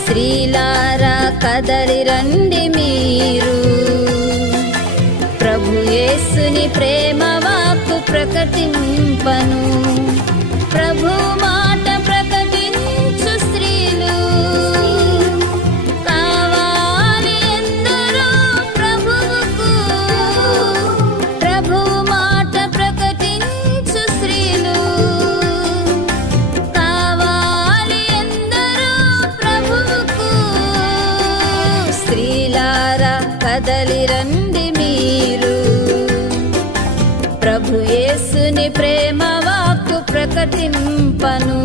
స్త్రీలారా కదలి రండి మీరు, ప్రభు యేసుని ప్రేమ వాక్కు ప్రకటింపను. ప్రభు మాట ప్రకటించు స్త్రీలు కావాలి ఎందరో ప్రభువుకు. ప్రభు మాట ప్రకటించు స్త్రీలు కావాలి ఎందరో ప్రభువుకు. స్త్రీలారా కదలి రండి మీరు, ప్రభు యేసుని ప్రేమ వాక్కు ప్రకటింపను.